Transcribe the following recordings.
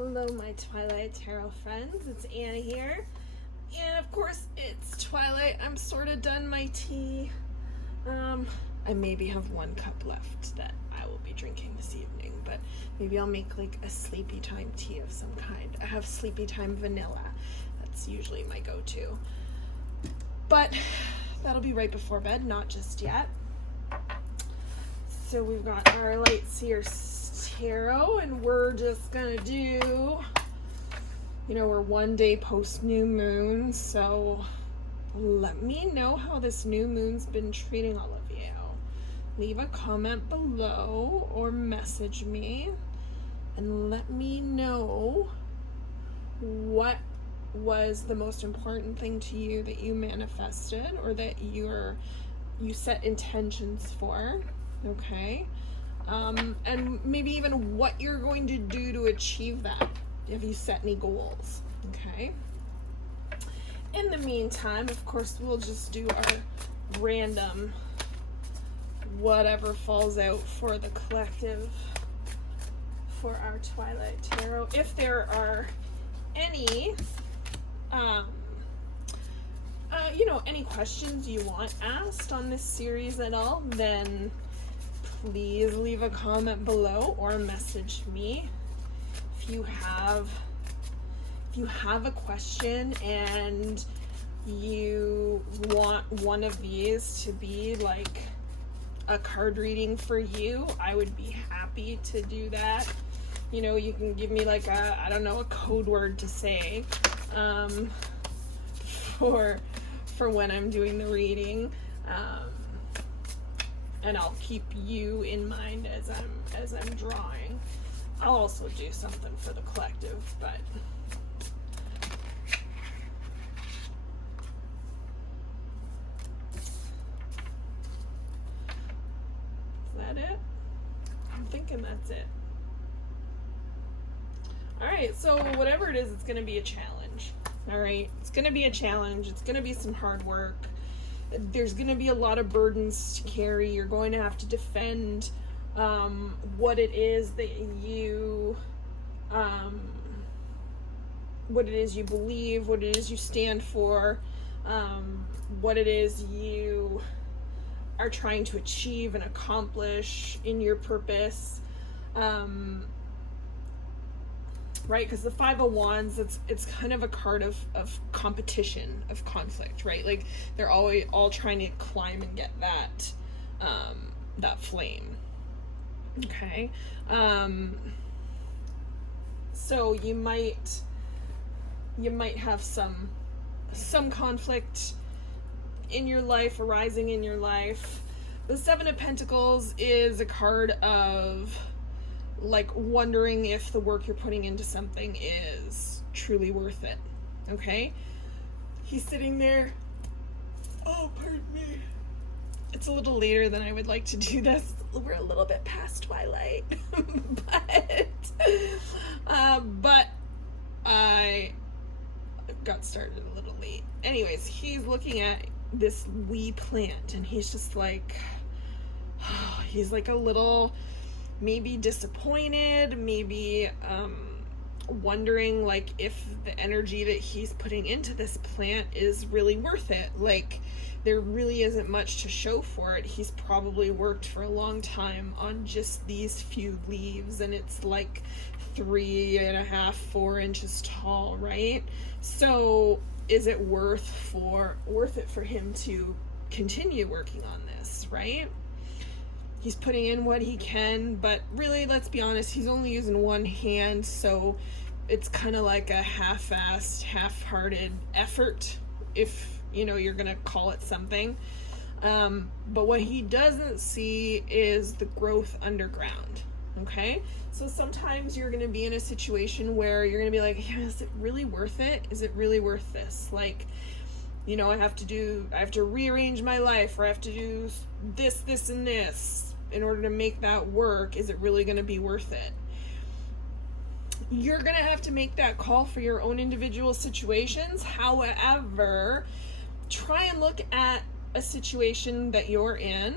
Hello, my Twilight Tarot friends. It's Anna here. And of course, it's Twilight. I'm sort of done my tea. I maybe have 1 cup left that I will be drinking this evening, but maybe I'll make like a sleepy time tea of some kind. I have sleepy time vanilla. That's usually my go-to. But that'll be right before bed, not just yet. So we've got our Light Seer Tarot, and we're just gonna do, we're 1 day post new moon, so let me know how this new moon's been treating all of you. Leave a comment below or message me and let me know what was the most important thing to you that you manifested or that you set intentions for, okay? And maybe even what you're going to do to achieve that, if you set any goals, okay? In the meantime, of course, we'll just do our random whatever falls out for the collective for our Twilight Tarot. If there are any, any questions you want asked on this series at all, then please leave a comment below or message me. If you have a question and you want one of these to be like a card reading for you, I would be happy to do that. You can give me like a code word to say for when I'm doing the reading. And I'll keep you in mind as I'm drawing. I'll also do something for the collective, but is that it? I'm thinking that's it. Alright, so whatever it is, it's gonna be a challenge. Alright, it's gonna be a challenge. It's gonna be some hard work. There's going to be a lot of burdens to carry. You're going to have to defend what it is that you believe, what it is you stand for, what it is you are trying to achieve and accomplish in your purpose. Right, because the Five of Wands, it's kind of a card of competition, of conflict, right? Like they're always all trying to climb and get that flame. Okay, so you might have some conflict in your life, arising in your life. The Seven of Pentacles is a card of like wondering if the work you're putting into something is truly worth it. Okay, he's sitting there. Oh, pardon me, it's a little later than I would like to do this. We're a little bit past twilight. but I got started a little late. Anyways, he's looking at this wee plant and he's just like, he's like a little maybe disappointed, maybe wondering like if the energy that he's putting into this plant is really worth it. Like there really isn't much to show for it. He's probably worked for a long time on just these few leaves and it's like 3.5, 4 inches tall, right? So is it worth it for him to continue working on this, right? He's putting in what he can, but really, let's be honest, he's only using one hand, so it's kind of like a half-assed, half-hearted effort, if, you're going to call it something. But what he doesn't see is the growth underground, okay? So sometimes you're going to be in a situation where you're going to be like, yeah, is it really worth it? Is it really worth this? Like, I have to rearrange my life, or I have to do this, and this in order to make that work. Is it really going to be worth it? You're going to have to make that call for your own individual situations. However, try and look at a situation that you're in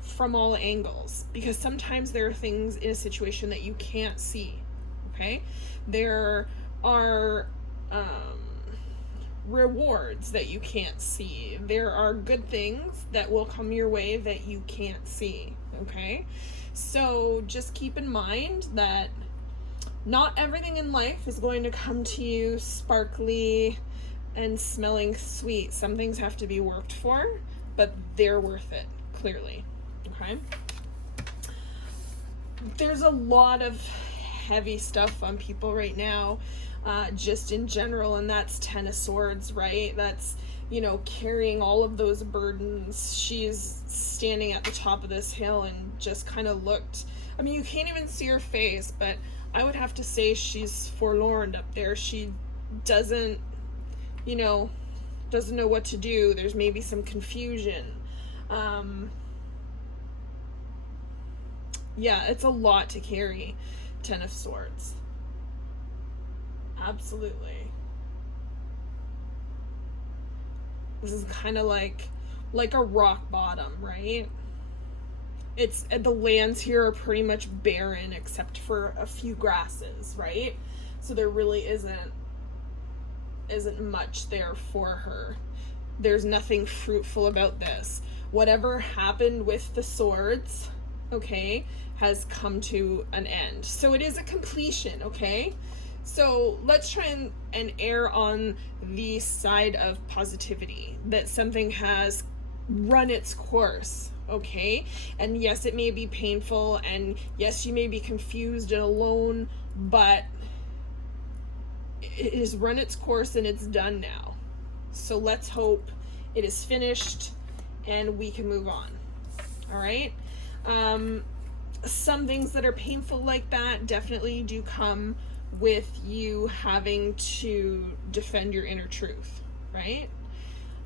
from all angles, because sometimes there are things in a situation that you can't see, okay? There are rewards that you can't see. There are good things that will come your way that you can't see, okay? So just keep in mind that not everything in life is going to come to you sparkly and smelling sweet. Some things have to be worked for, but they're worth it, clearly, okay? There's a lot of heavy stuff on people right now, just in general, and that's Ten of Swords, right? That's, you know, carrying all of those burdens. She's standing at the top of this hill and just kind of looked, I mean, you can't even see her face, but I would have to say she's forlorn up there. She doesn't, you know, doesn't know what to do. There's maybe some confusion. Yeah, it's a lot to carry, Ten of Swords. Absolutely. This is kind of like a rock bottom, right? It's, the lands here are pretty much barren except for a few grasses, right? So there really isn't much there for her. There's nothing fruitful about this. Whatever happened with the swords, okay, has come to an end. So it is a completion, okay? So let's try and err on the side of positivity, that something has run its course, okay? And yes, it may be painful, and yes, you may be confused and alone, but it has run its course and it's done now. So let's hope it is finished and we can move on. All right? Some things that are painful like that definitely do come with you having to defend your inner truth, right?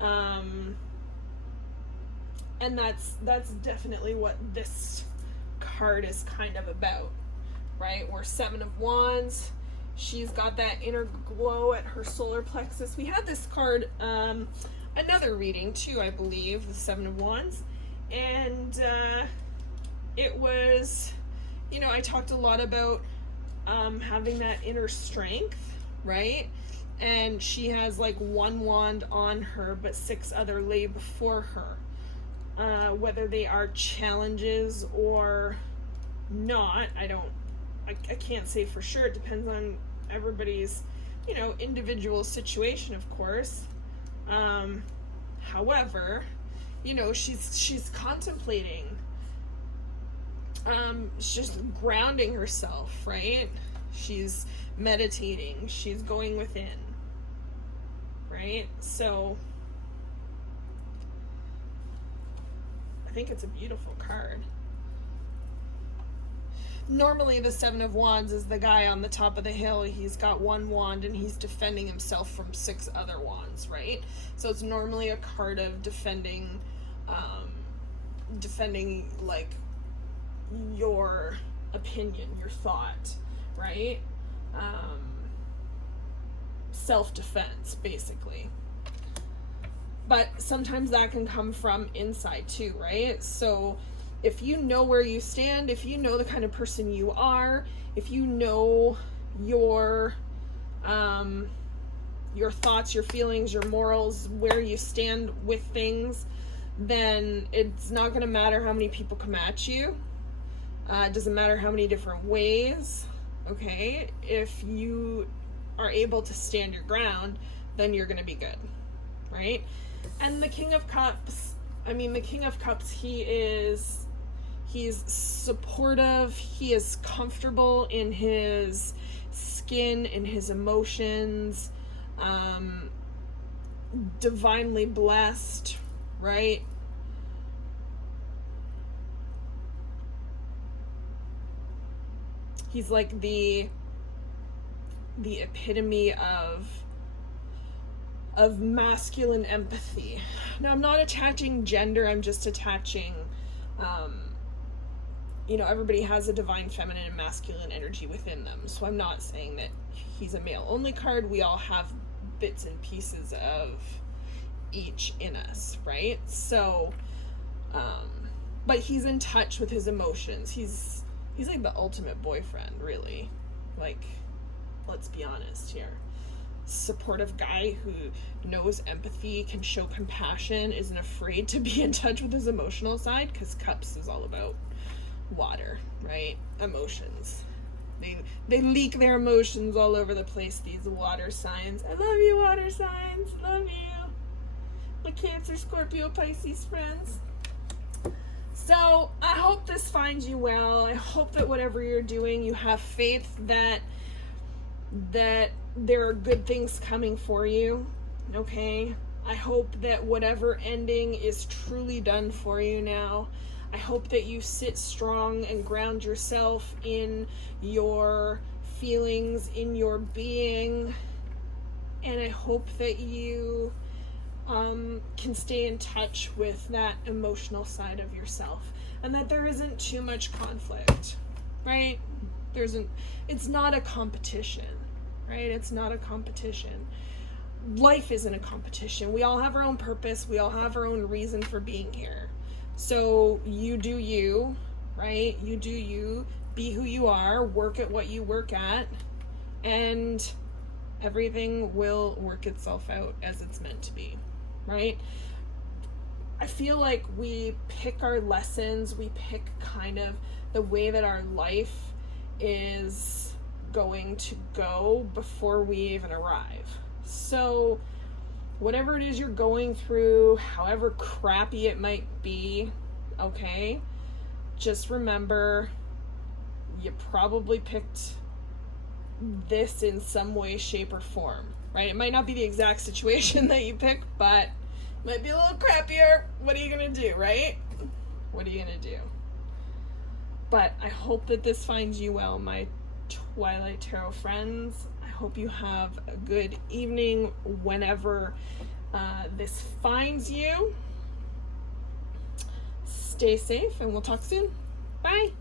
And that's definitely what this card is kind of about, right? We're Seven of Wands. She's got that inner glow at her solar plexus. We had this card, another reading too, I believe, the Seven of Wands. And it was, you know, I talked a lot about having that inner strength, right? And she has like one wand on her, but 6 other lay before her. Whether they are challenges or not, I can't say for sure. It depends on everybody's, you know, individual situation, of course. However, you know, she's contemplating, she's just grounding herself, right? She's meditating, she's going within, right? So I think it's a beautiful card. Normally the Seven of Wands is the guy on the top of the hill. He's got one wand and he's defending himself from 6 other wands, right? So it's normally a card of defending like your opinion, your thought, right? Self-defense, basically. But sometimes that can come from inside too, right? So if you know where you stand, if you know the kind of person you are, if you know your thoughts, your feelings, your morals, where you stand with things, then it's not going to matter how many people come at you. It doesn't matter how many different ways, okay? If you are able to stand your ground, then you're going to be good, right? And the King of Cups, I mean, the King of Cups, he's supportive, he is comfortable in his skin, in his emotions, divinely blessed, right? He's like the epitome of masculine empathy. Now, I'm not attaching gender, I'm just attaching, you know, everybody has a divine feminine and masculine energy within them. So I'm not saying that he's a male-only card. We all have bits and pieces of each in us, right? So, but he's in touch with his emotions. He's like the ultimate boyfriend, really, Like, let's be honest here. Supportive guy who knows empathy, can show compassion, isn't afraid to be in touch with his emotional side, because Cups is all about water, right? Emotions. They leak their emotions all over the place, these water signs. I love you, water signs. Love you. My Cancer, Scorpio, Pisces friends. So I hope this finds you well. I hope that whatever you're doing, you have faith that there are good things coming for you, okay? I hope that whatever ending is truly done for you now. I hope that you sit strong and ground yourself in your feelings, in your being, and I hope that you can stay in touch with that emotional side of yourself, and that there isn't too much conflict, right? It's not a competition, right? It's not a competition. Life isn't a competition. We all have our own purpose. We all have our own reason for being here. So you do you, right? You do you, be who you are, work at what you work at, and everything will work itself out as it's meant to be, right? I feel like we pick our lessons, we pick kind of the way that our life is going to go before we even arrive. So whatever it is you're going through, however crappy it might be, okay, just remember you probably picked this in some way, shape, or form, right? It might not be the exact situation that you picked, but it might be a little crappier. What are you gonna do, right? What are you gonna do? But I hope that this finds you well, my Twilight Tarot friends. I hope you have a good evening whenever this finds you. Stay safe, and we'll talk soon. Bye.